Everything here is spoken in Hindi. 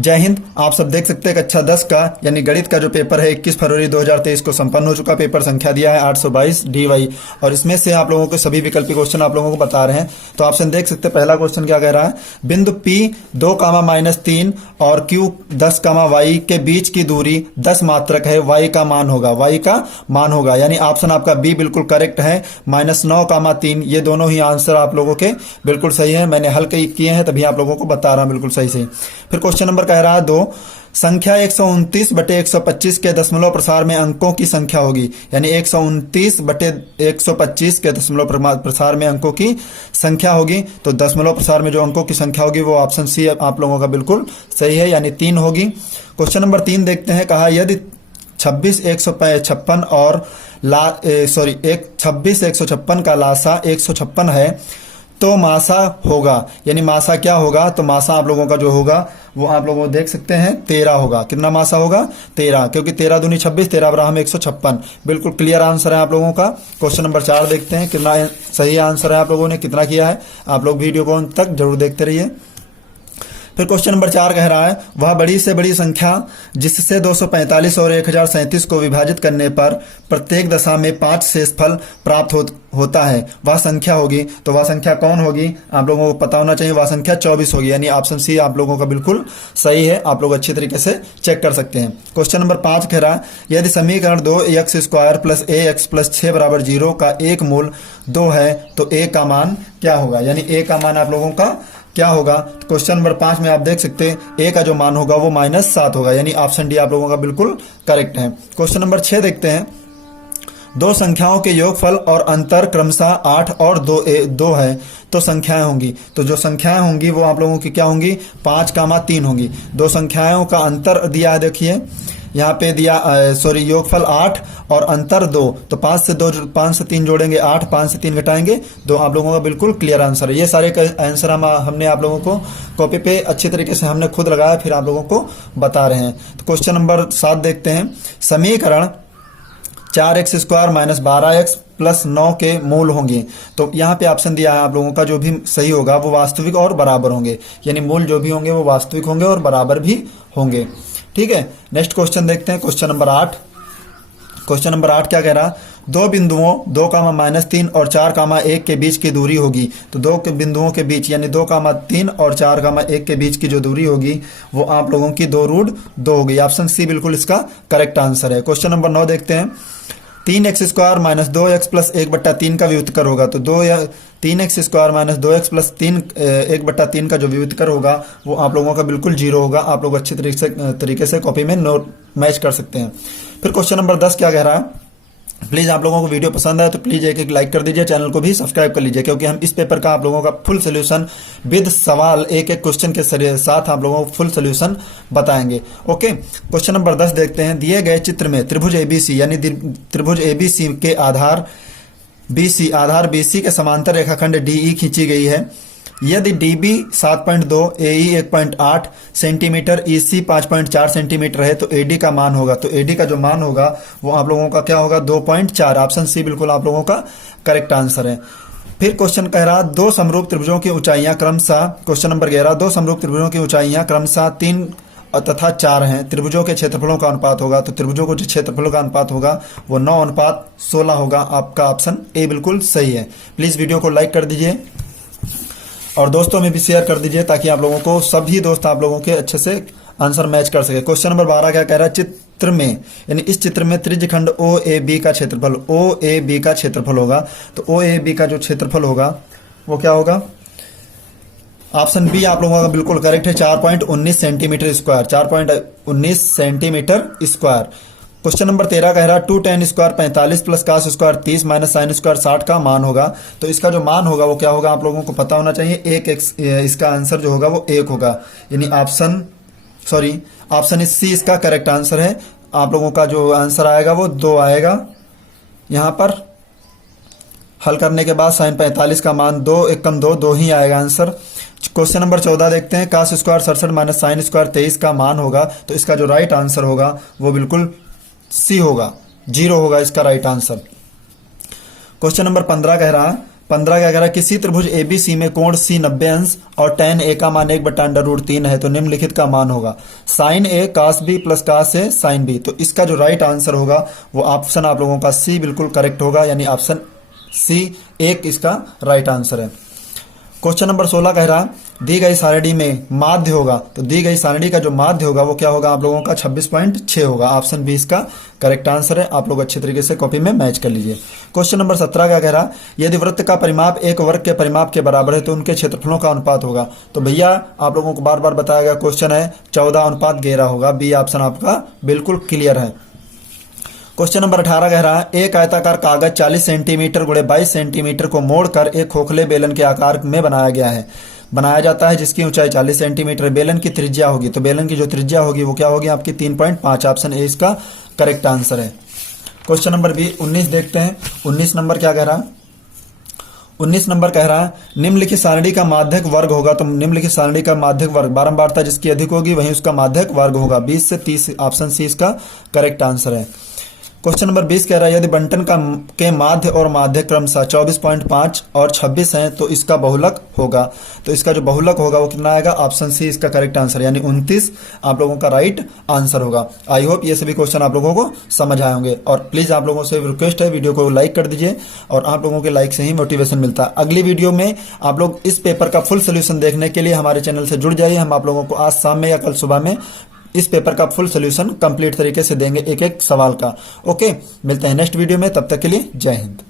जय हिंद। आप सब देख सकते हैं कक्षा 10 का यानी गणित का जो पेपर है 21 फरवरी 2023 को संपन्न हो चुका। पेपर संख्या दिया है 822 DY और इसमें से आप लोगों को सभी विकल्पी क्वेश्चन आप लोगों को बता रहे हैं। तो ऑप्शन देख सकते हैं, पहला क्वेश्चन क्या कह रहा है, बिंदु P 2, और Q 10, Y के बीच की दूरी 10 मात्रक है, y का मान होगा यानी ऑप्शन आपका बी बिल्कुल करेक्ट है। -9, 3 ये दोनों ही आंसर आप लोगों के बिल्कुल सही है। मैंने हल किए हैं तभी आप लोगों को बता रहा हूं बिल्कुल सही से। फिर क्वेश्चन नंबर कह रहा है 2, संख्या 129/125 के दशमलव प्रसार में अंकों की संख्या होगी, यानी 129/125 के दशमलव प्रसार में अंकों की संख्या होगी। तो दशमलव प्रसार में जो अंकों की संख्या होगी वो ऑप्शन सी आप लोगों का बिल्कुल सही है, यानी 3 होगी। क्वेश्चन नंबर 3 देखते हैं, कहा यदि 26/156 और 26/156 का लासा 156 है तो मासा होगा, यानी मासा क्या होगा, तो मासा आप लोगों का जो होगा वो आप लोगों को देख सकते हैं 13 होगा। कितना मासा होगा, 13, क्योंकि 13 दूनी 26, 13 बराबर 156। बिल्कुल क्लियर आंसर है आप लोगों का। क्वेश्चन नंबर 4 देखते हैं, कितना सही आंसर है आप लोगों ने, कितना किया है। आप लोग वीडियो को अंत तक जरूर देखते रहिए। फिर क्वेश्चन नंबर 4 कह रहा है, वह बड़ी से बड़ी संख्या जिससे 245 और 1037 को विभाजित करने पर प्रत्येक दशा में 5 शेषफल प्राप्त होता है, वह संख्या होगी। तो वह संख्या कौन होगी, आप लोगों को पता होना चाहिए। वह संख्या 24 होगी, यानी ऑप्शन सी आप लोगों का बिल्कुल सही है। आप लोग अच्छी तरीके से चेक कर सकते हैं। क्वेश्चन नंबर 5 कह रहा है, यदि समीकरण 2x² + ax + 6 = 0 का एक मूल 2 है तो a का मान क्या होगा, यानी a का मान आप लोगों का क्या होगा। क्वेश्चन नंबर 5 में आप देख सकते हैं a का जो मान होगा वो -7 होगा, यानी ऑप्शन डी आप लोगों का बिल्कुल करेक्ट है। क्वेश्चन नंबर 6 देखते हैं, दो संख्याओं के योगफल और अंतर क्रमशः 8 और 2 है तो संख्याएं होंगी। तो जो संख्याएं होंगी वो आप लोगों की क्या होंगी, 5, 3 होंगी। दो संख्याओं का अंतर दिया है, देखिए यहाँ पे दिया योगफल 8 और अंतर 2, तो 5 से 3 जोड़ेंगे 8, 5 से 3 घटाएंगे 2। आप लोगों का बिल्कुल क्लियर आंसर है। ये सारे आंसर हमने आप लोगों को कॉपी पे अच्छी तरीके से हमने खुद लगाया, फिर आप लोगों को बता रहे हैं। तो क्वेश्चन नंबर 7 देखते हैं, समीकरण 4x² - 12x + 9 के मूल होंगे। तो यहाँ पे ऑप्शन दिया है आप लोगों का, जो भी सही होगा वो वास्तविक और बराबर होंगे, यानी मूल जो भी होंगे वो वास्तविक होंगे और बराबर भी होंगे। ठीक है, नेक्स्ट क्वेश्चन देखते हैं, क्वेश्चन नंबर 8। क्वेश्चन नंबर 8 क्या कह रहा है, दो बिंदुओं 2, -3 और 4, 1 के बीच की दूरी होगी। तो दो के बिंदुओं के बीच यानी 2, 3 और 4, 1 के बीच की जो दूरी होगी वो आप लोगों की 2√2 होगी। ऑप्शन सी बिल्कुल इसका करेक्ट आंसर है। क्वेश्चन नंबर 9 देखते हैं, 3x² - 2x + 1/3 का व्युत्तर होगा। तो 3x² - 2x + 1/3 का जो व्युत्तर होगा वो आप लोगों का बिल्कुल 0 होगा। आप लोग अच्छी तरीके से कॉपी में नोट मैच कर सकते हैं। फिर क्वेश्चन नंबर 10 क्या कह रहा है, प्लीज आप लोगों को वीडियो पसंद आए तो प्लीज एक लाइक कर दीजिए, चैनल को भी सब्सक्राइब कर लीजिए, क्योंकि हम इस पेपर का आप लोगों का फुल सोल्यूशन विद सवाल एक क्वेश्चन के साथ आप लोगों को फुल सोल्यूशन बताएंगे। ओके, क्वेश्चन नंबर 10 देखते हैं, दिए गए चित्र में त्रिभुज ABC यानी त्रिभुज ABC के आधार BC के समांतर रेखाखंड DE खींची गई है। यदि DB 7.2, AE 1.8 centimetre, EC 5.4 centimetre है तो AD का मान होगा। तो AD का जो मान होगा वो आप लोगों का क्या होगा, 2.4। ऑप्शन सी बिल्कुल आप लोगों का करेक्ट आंसर है। फिर क्वेश्चन कह रहा, दो समरूप त्रिभुजों की ऊंचाइयां क्रमशः, क्वेश्चन नंबर 11, दो समरूप त्रिभुजों की ऊंचाइयां क्रमशः 3 तथा 4 हैं, त्रिभुजों के क्षेत्रफलों का अनुपात होगा। तो त्रिभुजों को जो क्षेत्रफलों का अनुपात होगा वो 9:16 होगा। आपका ऑप्शन ए बिल्कुल सही है। प्लीज वीडियो को लाइक कर दीजिए और दोस्तों में भी शेयर कर दीजिए ताकि आप लोगों को सभी दोस्त आप लोगों के अच्छे से आंसर मैच कर सके। क्वेश्चन नंबर 12 क्या कह रहा है, चित्र में यानी इस चित्र में त्रिज्यखंड OAB का क्षेत्रफल होगा। तो OAB का जो क्षेत्रफल होगा वो क्या होगा, ऑप्शन बी आप लोगों का बिल्कुल करेक्ट है, 4.19 centimetre square, 4.19 centimetre square. Question number 13 कह रहा है 2 tan² 45 + cos² 30 - sin² 60 का मान होगा। तो इसका जो मान होगा वो क्या होगा, आप लोगों को पता होना चाहिए। इसका आंसर जो होगा वो 1 होगा, यानी ऑप्शन सी इसका करेक्ट आंसर है। आप लोगों का जो आंसर आएगा वो 2 आएगा। यहाँ पर हल करने के बाद sin 45 का मान 2, 1 कम 2 ही आएगा आंसर। क्वेश्चन नंबर 14 देखते हैं, cos² 67 - sin² 23 का मान होगा। तो इसका जो राइट आंसर होगा वो बिल्कुल सी होगा, 0 होगा इसका राइट आंसर। क्वेश्चन नंबर 15 कह रहा है 15 क्या कह रहा है, किसी त्रिभुज एबीसी में कोण सी 90 अंश और tan a का मान 1/√3 है तो निम्नलिखित का मान होगा sin a cos b plus cos a sin b। तो इसका जो राइट आंसर होगा वो ऑप्शन आप लोगों का सी बिल्कुल करेक्ट होगा, यानी ऑप्शन सी एक इसका राइट आंसर है। क्वेश्चन नंबर 16 कह रहा दी गई सारणी में माध्य होगा, तो दी गई सारणी का जो माध्य होगा वो क्या होगा आप लोगों का 26.6 होगा। ऑप्शन बी इसका करेक्ट आंसर है। आप लोग अच्छे तरीके से कॉपी में मैच कर लीजिए। क्वेश्चन नंबर 17 क्या कह रहा, यदि वृत्त का परिमाप एक वर्ग के परिमाप के बराबर है तो उनके क्षेत्रफलों का अनुपात होगा। तो भैया आप लोगों को बार बार बताया गया क्वेश्चन है 14:11 होगा। बी ऑप्शन आपका बिल्कुल क्लियर है। क्वेश्चन नंबर 18 कह रहा है एक आयताकार कागज 40 सेंटीमीटर गुणे 22 सेंटीमीटर को मोड़कर एक खोखले बेलन के आकार में बनाया जाता है जिसकी ऊंचाई 40 सेंटीमीटर। बेलन की त्रिज्या होगी, तो बेलन की जो त्रिज्या होगी वो क्या होगी आपकी 3.5। ऑप्शन ए इसका करेक्ट आंसर है। क्वेश्चन नंबर 19 देखते हैं। 19 नंबर क्या कह रहा है, 19 नंबर कह रहा है निम्नलिखित सारणी का माध्यक वर्ग होगा। तो निम्नलिखित सारणी का माध्यक वर्ग बारंबारता जिसकी अधिक होगी वहीं उसका माध्यक वर्ग होगा 20 से 30। ऑप्शन सी इसका करेक्ट आंसर है। क्वेश्चन नंबर 20 कह रहा है यदि बंटन के माध्य और माध्यक क्रमशः 24.5 और 26 हैं तो इसका बहुलक होगा। तो इसका जो बहुलक होगा वो कितना आएगा, ऑप्शन सी इसका करेक्ट आंसर यानी 29 आप लोगों का राइट आंसर होगा। आई होप ये सभी क्वेश्चन आप लोगों को समझ आए होंगे और प्लीज आप लोगों से रिक्वेस्ट है वीडियो को लाइक कर दीजिए और आप लोगों के लाइक से ही मोटिवेशन मिलता है। अगली वीडियो में आप लोग इस पेपर का फुल सोल्यूशन देखने के लिए हमारे चैनल से जुड़ जाइए। हम आप लोगों को आज शाम में या कल सुबह में इस पेपर का फुल सोल्यूशन कंप्लीट तरीके से देंगे एक एक सवाल का। ओके, मिलते हैं नेक्स्ट वीडियो में, तब तक के लिए जय हिंद।